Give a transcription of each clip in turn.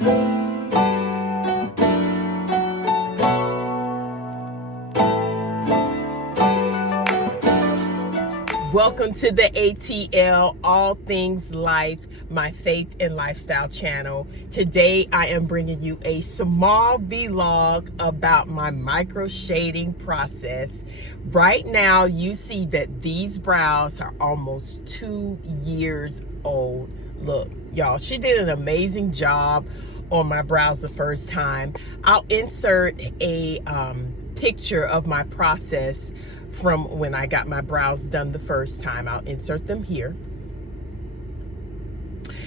Welcome to the ATL, All Things Life, my faith and lifestyle channel. Today I am bringing you a small vlog about my micro shading process. Right now you see that these brows are almost 2 years old. Look, y'all, she did an amazing job on my brows the first time. I'll insert a picture of my process from when I got my brows done the first time. I'll insert them here.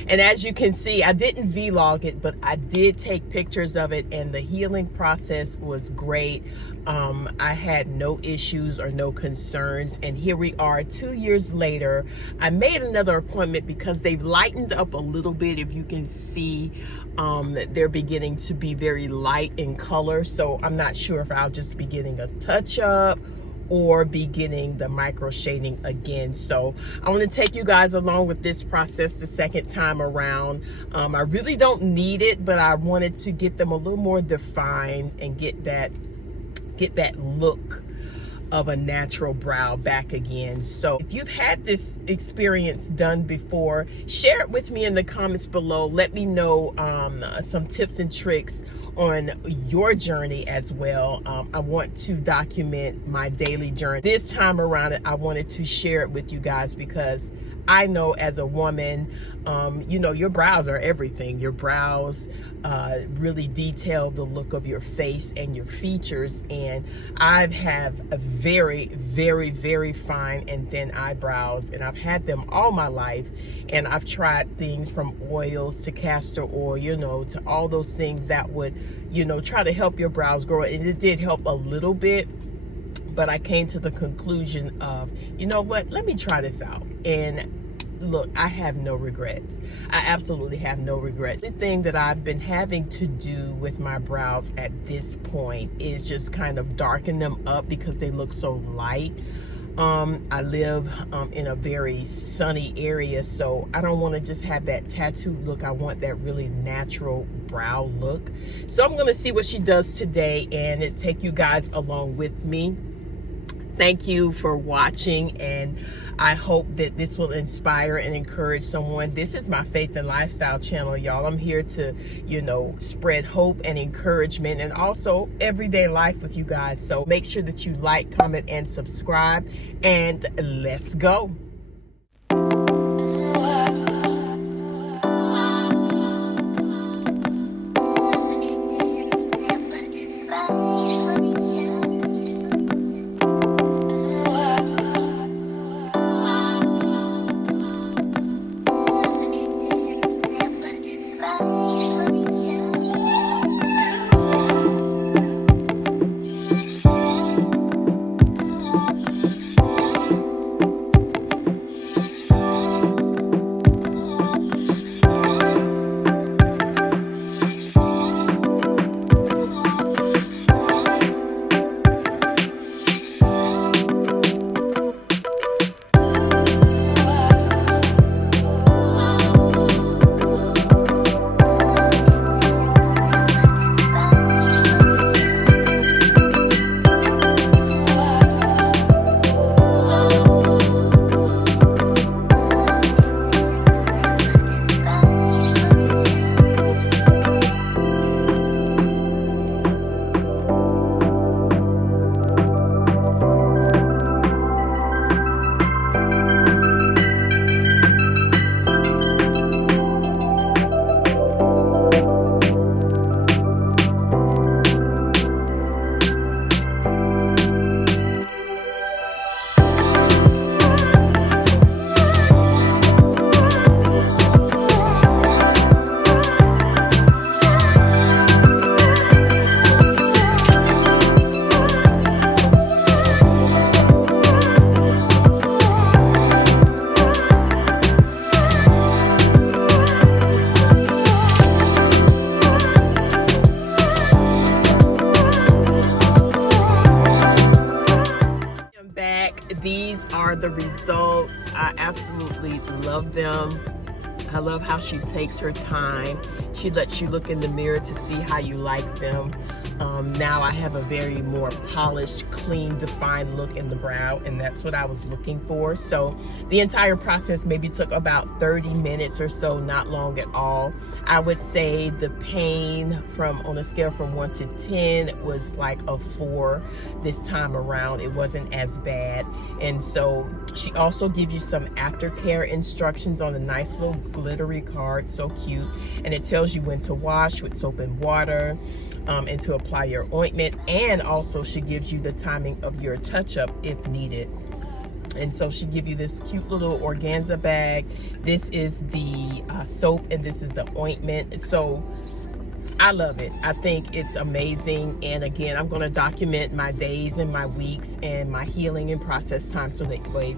And as you can see, I didn't vlog it, but I did take pictures of it, and the healing process was great. I had no issues or no concerns, and here we are 2 years later. I made another appointment because they've lightened up a little bit. If you can see, they're beginning to be very light in color, so I'm not sure if I'll just be getting a touch-up or beginning the micro shading again. So I want to take you guys along with this process the second time around. I really don't need it, but I wanted to get them a little more defined and get that look of a natural brow back again. So if you've had this experience done before, share it with me in the comments below. Let me know some tips and tricks on your journey as well. I want to document my daily journey. This time around, I wanted to share it with you guys because I know as a woman, you know, your brows are everything. Your brows really detail the look of your face and your features. And I have a very, very, very fine and thin eyebrows, and I've had them all my life. And I've tried things from oils to castor oil, you know, to all those things that would, you know, try to help your brows grow. And it did help a little bit, but I came to the conclusion of, you know what, let me try this out. And look, I have no regrets. I absolutely have no regrets. The thing that I've been having to do with my brows at this point is just kind of darken them up because they look so light. I live in a very sunny area, so I don't want to just have that tattooed look. I want that really natural brow look. So I'm going to see what she does today and take you guys along with me. Thank you for watching, and I hope that this will inspire and encourage someone. This is my faith and lifestyle channel, y'all. I'm here to, you know, spread hope and encouragement and also everyday life with you guys. So make sure that you like, comment, and subscribe, and let's go. These are the results. I absolutely love them. I love how she takes her time. She lets you look in the mirror to see how you like them. Now I have a very more polished, clean, defined look in the brow, and that's what I was looking for. So the entire process maybe took about 30 minutes or so, not long at all. I would say the pain on a scale from 1 to 10 was like a 4 this time around. It wasn't as bad. And so she also gives you some aftercare instructions on a nice little glittery card, so cute. And it tells you when to wash with soap and water, and to apply your ointment. And also she gives you the timing of your touch-up if needed. And so she give you this cute little organza bag. This is the soap and this is the ointment. So I love it. I think it's amazing. And again, I'm going to document my days and my weeks and my healing and process time so that way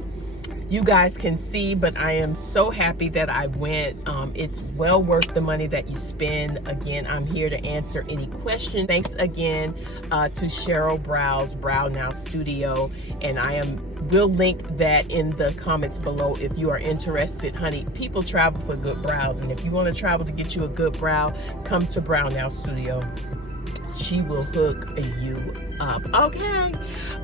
you guys can see. But I am so happy that I went. It's well worth the money that you spend. Again, I'm here to answer any questions. Thanks again to Cheryl Brow's Brow Now Studio, and we'll link that in the comments below if you are interested. Honey, people travel for good brows, and if you want to travel to get you a good brow, come to Brow Now Studio. She will hook you up. Okay.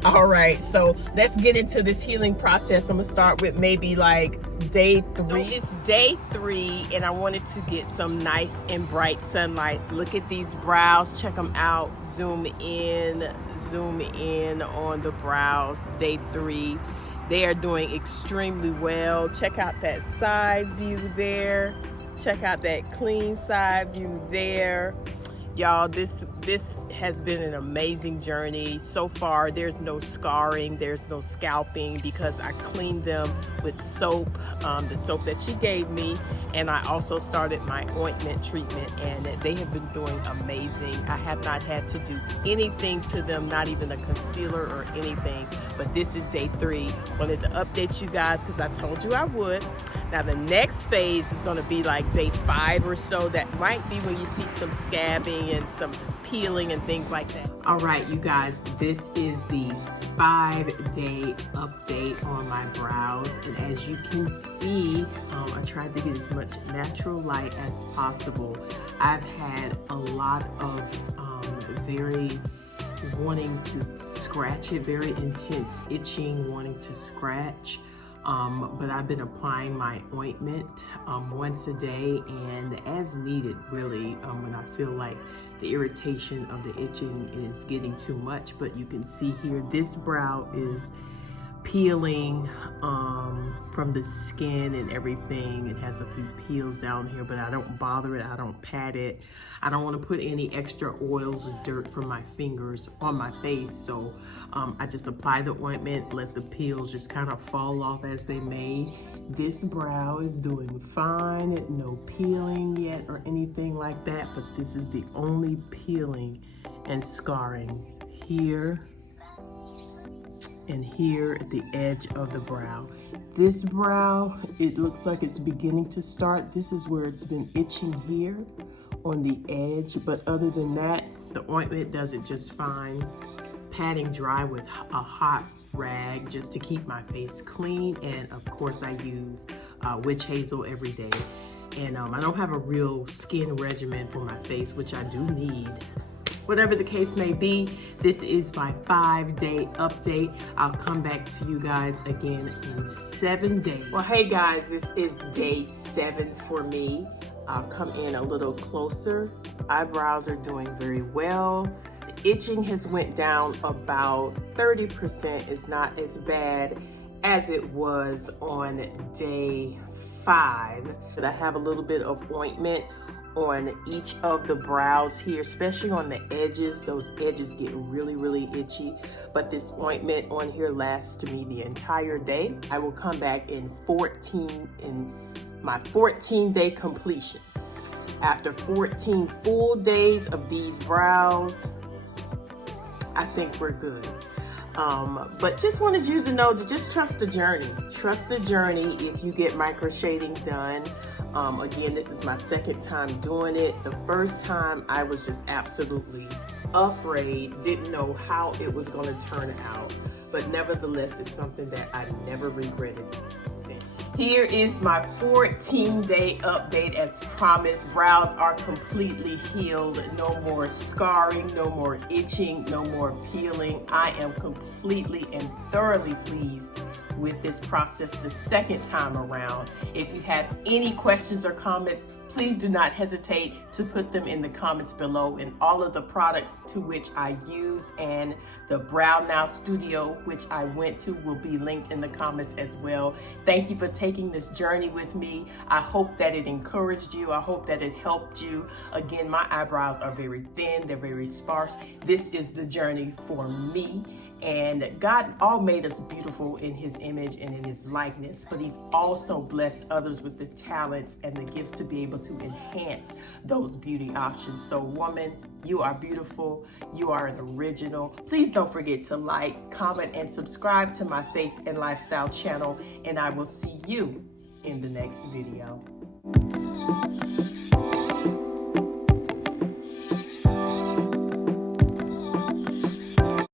All right. So let's get into this healing process. I'm gonna start with maybe like day 3. So it's day 3, and I wanted to get some nice and bright sunlight. Look at these brows. Check them out. Zoom in on the brows. Day 3. They are doing extremely well. Check out that side view there. Check out that clean side view there. Y'all, this has been an amazing journey so far. There's no scarring, there's no scalping, because I cleaned them with soap, the soap that she gave me, and I also started my ointment treatment, and they have been doing amazing. I have not had to do anything to them, not even a concealer or anything. But this is day 3. Wanted to update you guys because I told you I would. Now the next phase is going to be like day 5 or so. That might be when you see some scabbing and some peeling and things like that. All right, you guys, this is the 5-day update on my brows. And as you can see, I tried to get as much natural light as possible. I've had a lot of very wanting to scratch it, very intense itching, wanting to scratch. But I've been applying my ointment once a day and as needed, really, when I feel like the irritation of the itching is getting too much. But you can see here, this brow is peeling from the skin and everything. It has a few peels down here, but I don't bother it. I don't pat it. I don't want to put any extra oils or dirt from my fingers on my face. So I just apply the ointment, let the peels just kind of fall off as they may. This brow is doing fine. No peeling yet or anything like that, but this is the only peeling and scarring here and here at the edge of the brow. This brow, it looks like it's beginning to start. This is where it's been itching here on the edge, but other than that, the ointment does it just fine. Patting dry with a hot rag just to keep my face clean, and of course I use witch hazel every day. And I don't have a real skin regimen for my face, which I do need. Whatever the case may be, this is my 5-day update. I'll come back to you guys again in 7 days. Well, hey guys, this is day 7 for me. I'll come in a little closer. Eyebrows are doing very well. The itching has went down about 30%. It's not as bad as it was on day 5. But I have a little bit of ointment on each of the brows here, especially on the edges. Those edges get really, really itchy. But this ointment on here lasts to me the entire day. I will come back in my 14-day completion. After 14 full days of these brows, I think we're good. But just wanted you to know to just trust the journey. Trust the journey if you get microshading done. Again, this is my 2nd time doing it. The first time I was just absolutely afraid, didn't know how it was going to turn out. But nevertheless, it's something that I never regretted since. Here is my 14-day update. As promised, brows are completely healed. No more scarring, no more itching, no more peeling. I am completely and thoroughly pleased with this process the second time around. If you have any questions or comments, please do not hesitate to put them in the comments below. And all of the products to which I use and the Brow Now Studio, which I went to, will be linked in the comments as well. Thank you for taking this journey with me. I hope that it encouraged you. I hope that it helped you. Again, my eyebrows are very thin. They're very sparse. This is the journey for me. And God all made us beautiful in his image and in his likeness, but he's also blessed others with the talents and the gifts to be able to enhance those beauty options. So woman, you are beautiful. You are an original. Please don't forget to like, comment, and subscribe to my Faith and Lifestyle channel, and I will see you in the next video.